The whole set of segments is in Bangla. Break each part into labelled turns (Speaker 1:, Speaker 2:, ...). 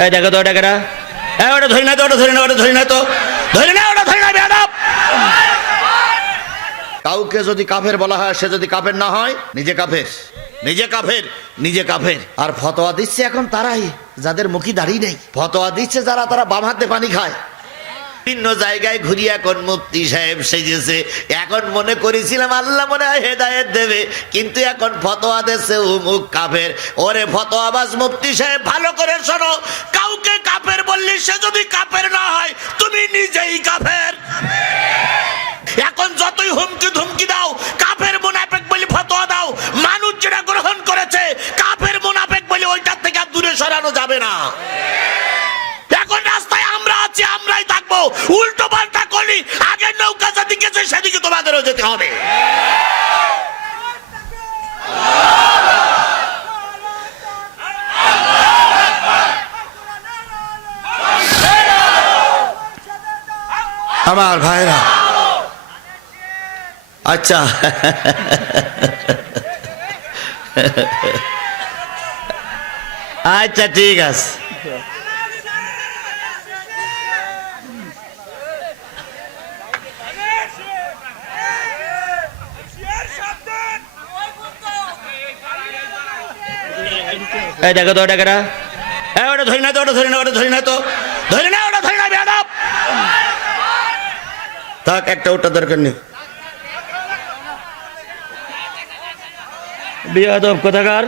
Speaker 1: এই দেখো তো ওটা কেটা হ্যাঁ ওটা ধরি না তো, ওটা ধরি না ওটা ধরি না তো। ধরি না ওটা ধরি না কাউকে যদি কাফের বলা হয়, সে যদি কাফের না হয়, নিজে কাফের। নিজে কাফের নিজে কাফের। আর ফতোয়া দিচ্ছে এখন তারাই, যাদের মুখী দাঁড়িয়ে নেই। ফতোয়া দিচ্ছে যারা, তারা বাম হাতে পানি খায়। বিভিন্ন জায়গায় ঘুরি এখন মুফতি সাহেব সেজেছে। এখন মনে করেছিলাম আল্লাহ মনে হয় হেদায়েত দেবে, কিন্তু এখন ফতোয়া দেশে উমুক কাফের। ওরে ফতোয়াবাজ মুফতি সাহেব, ভালো করে শোনো, কাউকে কাফের বললি সে যদি কাফের না হয়, তুমি নিজেই কাফের। এখন যতই হুমকি সেদিকে তোমাদেরও যেতে হবে। আমার ভাইরা আচ্ছা। আচ্ছা ঠিক আছে। এই দেখো তো, ওটা কেনা হ্যাঁ ওটা ধরি না তো, ওটা ধরি না ওটা ধরি না তো। ধরি না ওটা ধরি না বেয়াদব! থাক, একটা ওটা দরকার নেই। বিয়াদব, কোথাকার?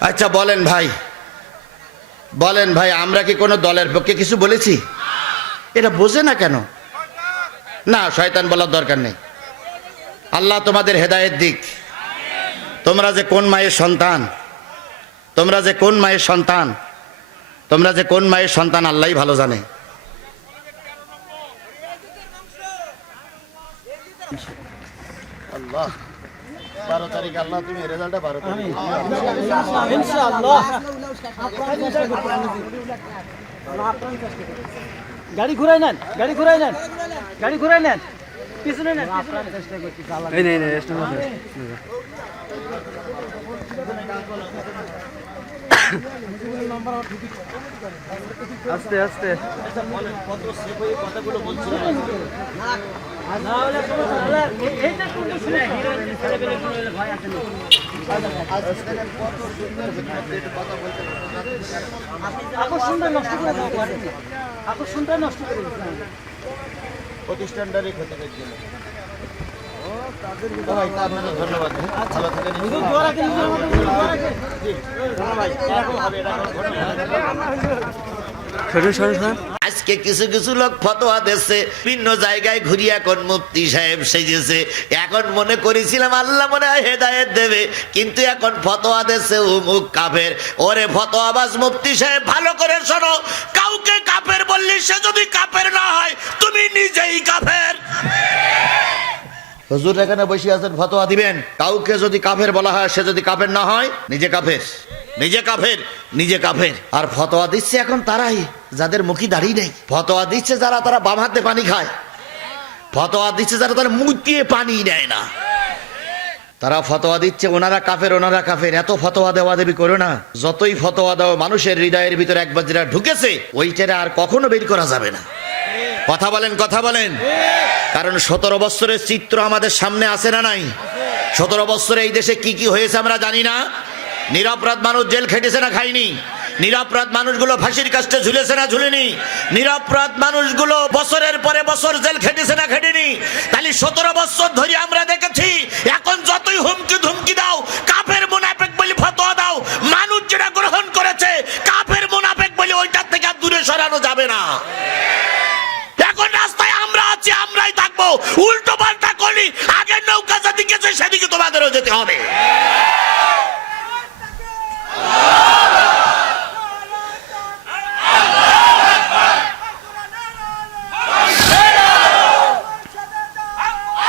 Speaker 1: আচ্ছা বলেন ভাই। বলেন ভাই, আমরা কি কোনো দলের পক্ষে কিছু বলেছি? এটা বোঝে না কেন? না, শয়তান বলার দরকার নেই। আল্লাহ তোমাদের হেদায়ের দিক। তোমরা যে কোন মায়ের সন্তান? তোমরা যে কোন মায়ের সন্তান? তোমরা যে কোন মায়ের সন্তান আল্লাহই ভালো জানে। আল্লাহ। বারো তারিখ আল্লাহ তুমি রেজাল্টটা বারো তারিখ
Speaker 2: ইনশাআল্লাহ গাড়ি ঘুরাই নেন গাড়ি ঘুরাই নেন গাড়ি ঘুরাই নেন পিছনে নেন
Speaker 3: এই নেই নেই রেস্ট হবে আস্তে আস্তে।
Speaker 2: আকর্ষণটা নষ্ট করে।
Speaker 1: প্রতিষ্ঠানটারই ক্ষতি করছে আজকে কিছু কিছু লোক ফতোয়া দিচ্ছে বিভিন্ন জায়গায় ঘুরি এখন মুফতি সাহেব সেজেছে। এখন মনে করেছিলাম আল্লাহ মনে হয় হেদায়েত দেবে, কিন্তু এখন ফতোয়া দিচ্ছে উমুক কাফের। ওরে ফতোয়াবাজ মুফতি সাহেব, ভালো করে শোনো, কাউকে কাফের বললি সে যদি কাফের না হয়, তুমি নিজেই কাফের। হুজুর এখানে বসে আছেন, ফতোয়া দিবেন। কাউকে যদি কাফের বলা হয়, সে যদি কাফের না হয়, নিজে কাফের। নিজে কাফের নিজে কাফের। আর ফতোয়া দিচ্ছে এখন তারাই, যাদের মুখী দাঁড়িয়ে নেই। ফতোয়া দিচ্ছে যারা, তারা বাম হাতে পানি খায়। ফতোয়া দিচ্ছে যারা, তারা মুখ দিয়ে পানি নেয় না। তারা ফতোয়া দিচ্ছে, ওনারা কাফের ওনারা কাফের। এত ফতোয়া দেওয়া দেবী করো না। যতই ফতোয়া দাও, মানুষের হৃদয়ের ভিতরে একবার যেটা ঢুকেছে, ওইটারে আর কখনো বের করা যাবে না। কথা বলেন কথা বলেন। কারণ সতেরো বছরের চিত্র আমাদের সামনে আছে না নাই? সতেরো বছরে এই দেশে কি কি হয়েছে আমরা জানি না। নিরপরাধ মানুষ জেল খেটেছে না খায়নি? নিরপরাধ মানুষগুলো ফাঁসির কাছে ঝুলেছে না ঝুলেনি? নিরপরাধ মানুষগুলো বছরের পরে বছর জেল খেটেছে না খেটেনি? তাহলে সতেরো বছর ধরে আমরা দেখেছি, এখন যতই হুমকি ধুমকি দাও, কাফের মুনাফেক বলে ফতোয়া দাও, মানুষ যেটা গ্রহণ করেছে, কাফের মুনাফেক বলে ওইটার থেকে আর দূরে সরানো যাবে না। যেতে হবে।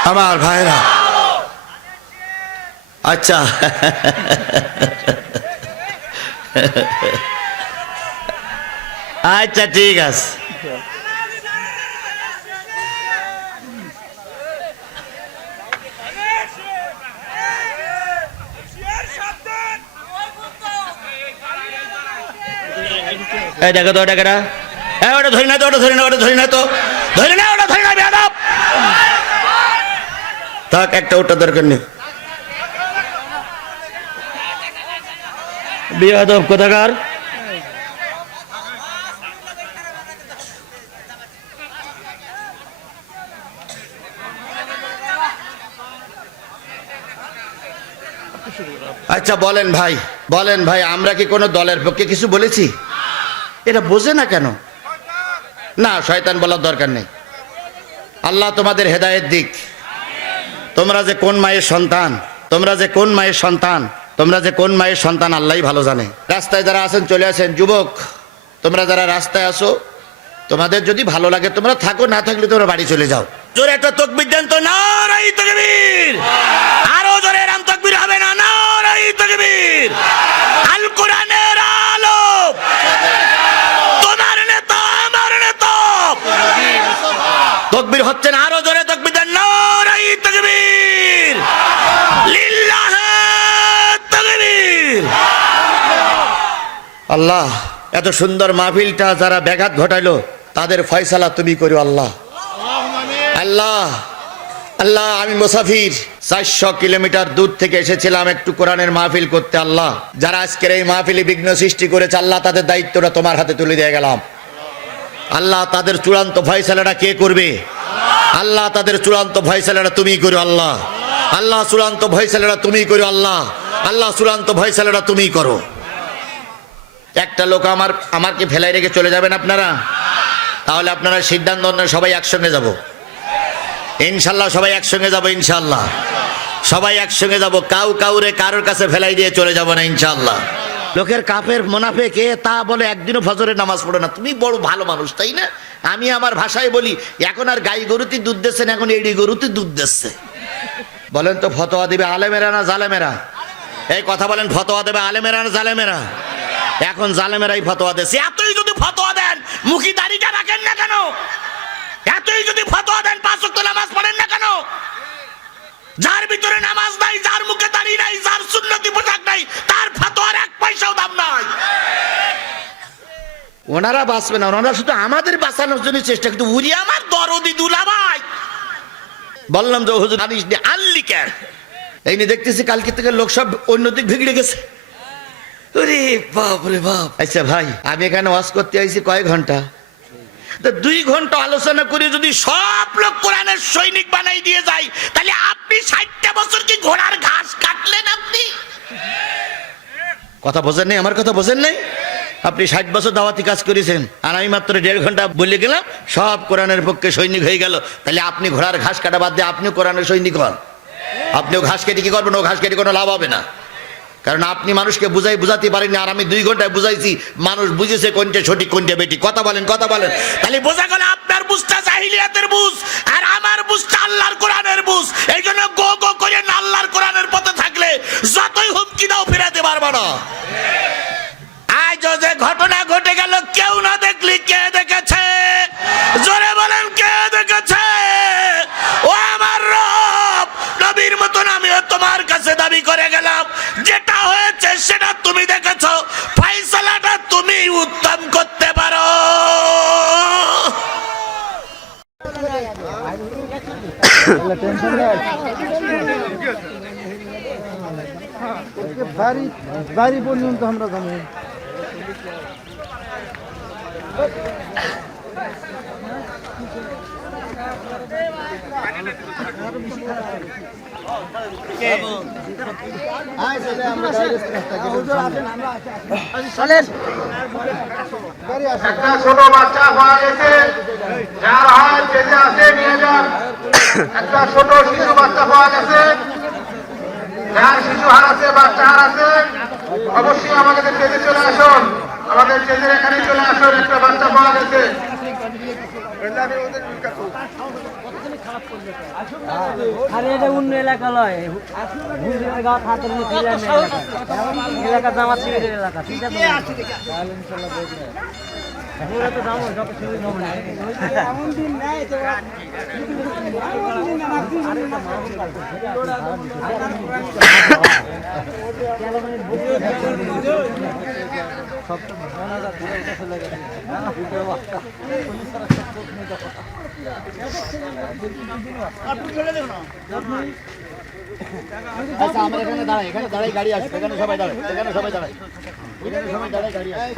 Speaker 1: আমার ভাইরা আচ্ছা। আচ্ছা ঠিক আছে। এই দেখো তো ওটা ধরি না তো, ওটা ধরি না, ওটা ধরি না তো। ধরি না, ওটা ধরি না থাক, একটা ওটা দরকার নেই। বেয়াদব কোথাকার? আচ্ছা বলেন ভাই বলেন ভাই, আমরা কি কোনো দলের পক্ষে কিছু বলেছি? এটা বোঝে না কেন? না, শয়তান বলার দরকার নেই। আল্লাহ তোমাদের হেদায়ের দিক। তোমরা যে কোন মায়ের সন্তান, তোমরা যে কোন মায়ের সন্তান, তোমরা যে কোন মায়ের সন্তান আল্লাহই ভালো জানে। রাস্তায় যারা আছেন, চলে আসেন, যুবক, তোমরা যারা রাস্তায় আসো তোমাদের যদি ভালো লাগে, তোমরা থাকো, না থাকলে তোমরা বাড়ি চলে যাও। জোরে একটা তকবির দেন তো, নারাই তকবীর! আরও জোরে রাম তকবির হবে না, নারাই তকবীর! আল কোরআনের আলো তোমার নেতা আমার নেতা তকবির হচ্ছে না আরও জোরে তকবির দেন নারাই তকবীর লিল্লাহ তকবীর আল্লাহ, এত সুন্দর মাহফিলটা যারা ব্যাঘাত ঘটাইলো, তাদের ফয়সালা তুমি করো আল্লাহ। আল্লাহ আল্লাহ, আমি মুসাফির। চারশো কিলোমিটার দূর থেকে এসেছিলাম একটু কোরআনের মাহফিল করতে আল্লাহ। যারা আজকের এই মাহফিলে বিঘ্ন সৃষ্টি করেছে, আল্লাহ তাদের দায়িত্বটা তোমার হাতে তুলে দিয়ে গেলাম। আল্লাহ, তাদের চূড়ান্ত ফয়সালাটা কে করবে? আল্লাহ, তাদের চূড়ান্ত ফয়সালাটা তুমি করো আল্লাহ। আল্লাহ, চূড়ান্ত ফয়সালাটা তুমি করো আল্লাহ। আল্লাহ, চূড়ান্ত ফয়সালাটা তুমি করো। একটা লোক আমার আমাকে ফেলাই রেখে চলে যাবেন আপনারা? তাহলে আপনারা সিদ্ধান্ত সবাই একসঙ্গে যাব। ইনশাল্লাহ সবাই একসঙ্গে যাব, ইনশাল্লাহ। সবাই একসঙ্গে যাব, কাউ কাউরে কারোর কাছে ফেলাই দিয়ে চলে যাব না, ইনশাল্লাহ। লোকের কাপের মোনাফে কে তা বলে একদিনও ফজরের নামাজ পড়ে না। তুমি বড় ভালো মানুষ, তাই না? আমি আমার ভাষায় বলি, এখন আর গাই গরুতি দুধ দিচ্ছেন এখন এডি গরুতি দুধ দিচ্ছে। বলেন তো, ফতোয়া দিবে আলেমেরা না জালেমেরা? এই কথা বলেন, ফতোয়া দেবে আলেমেরা না জালেমেরা? এখন জালেমেরাই ফতোয়া দেছে এতই যদি ফতোয়া দেন, মুখী দাড়িটা রাখেন না কেন? এতই যদি ফতোয়া দেন, পাঁচ ওয়াক্ত নামাজ পড়েন না কেন? যার ভিতরে নামাজ নাই, যার মুখে দাড়ি নাই, যার সুন্নতি পোশাক নাই, তার ফতোয়ার এক পয়সাও দাম নাই। ওনারা বাঁচবে না, ওনারা শুধু আমাদের বাঁচানোর জন্য চেষ্টা কিন্তু উনি আমার দরদি দুলাভাই। বললাম যে, হুজুর, আনিস আনলি কেন? এই নিয়ে দেখতেছি কালকে থেকে লোক সব অন্যদিক ভিগড়ে গেছে। ওরে বাপ রে বাপ। আচ্ছা ভাই আমি এখানে ওয়াজ করতে আইছি কয় ঘণ্টা? তা দুই ঘণ্টা আলোচনা করে যদি সব লোক কোরআনের সৈনিক বানাই দিয়ে যায় তাহলে আপনি ষাটটা বছর কি ঘোড়ার ঘাস কাটলেন আপনি? কথা বোঝেন নাই? আমার কথা বোঝেন নাই? আপনি ষাট বছর দাওয়াতি কাজ করেছেন আর আমি মাত্র দেড় ঘণ্টা বলে গেলাম সব কোরআনের পক্ষে সৈনিক হয়ে গেল। তাহলে আপনি ঘোড়ার ঘাস কাটা বাদ দিয়ে আপনিও কোরআনের সৈনিক হন। আপনিও ঘাস কেটে কি করবেন? ও ঘাস কেটে কোনো লাভ হবে না। কারণ আপনি মানুষকে বুঝাই বুঝাতে পারেননি, আর আমি দুই ঘন্টায় বুঝাইছি, মানুষ বুঝেছে কোনটা সঠিক, কোনটা বেটি কথা বলেন কথা বলেন। তাহলে বোঝা গেল আপনার বুঝটা জাহিলিয়াতের বুঝ, আর আমার বুঝটা আল্লাহর কোরআনের বুঝ। এই জন্য গো গো করে আল্লাহর কোরআনের পথে থাকলে যতই হুমকি দাও ফেরাতে পারবে না। আজ যে ঘটনা ঘটে গেল, কেউ না দেখলি কে দেখেছে? জোরে বলেন, কে দেখেছে? ও আমার রব, নবীর মতন আমিও তোমার কাছে দাবি করে গেলাম। যেটা হয়েছে সেটা তুমি দেখেছ। ফাইসালাটা তুমি উত্তম করতে পারো।
Speaker 2: আমরা জানি
Speaker 4: একটা ছোট বাচ্চা পাওয়া গেছে যার হাত বেঁধে আছে একটা ছোট শিশু বাচ্চা পাওয়া গেছে যার শিশু হারাছে বাচ্চা হারাছে অবশ্যই আমাদের স্টেজে চলে আসুন আমাদের স্টেজের এখানে চলে আসুন একটা বাচ্চা পাওয়া গেছে
Speaker 5: আরে এটা অন্য এলাকা হুজুর এলাকা। হাতের জামাত শিবিরের এলাকা ঠিক আছে? ওরা তো না
Speaker 1: আচ্ছা আমরা এখানে দাঁড়াই এখানে দাঁড়াই গাড়ি আসবে এখানে সবাই দাঁড়ায় এখানে সবাই দাঁড়ায় এখানে সবাই দাঁড়াই গাড়ি আসবে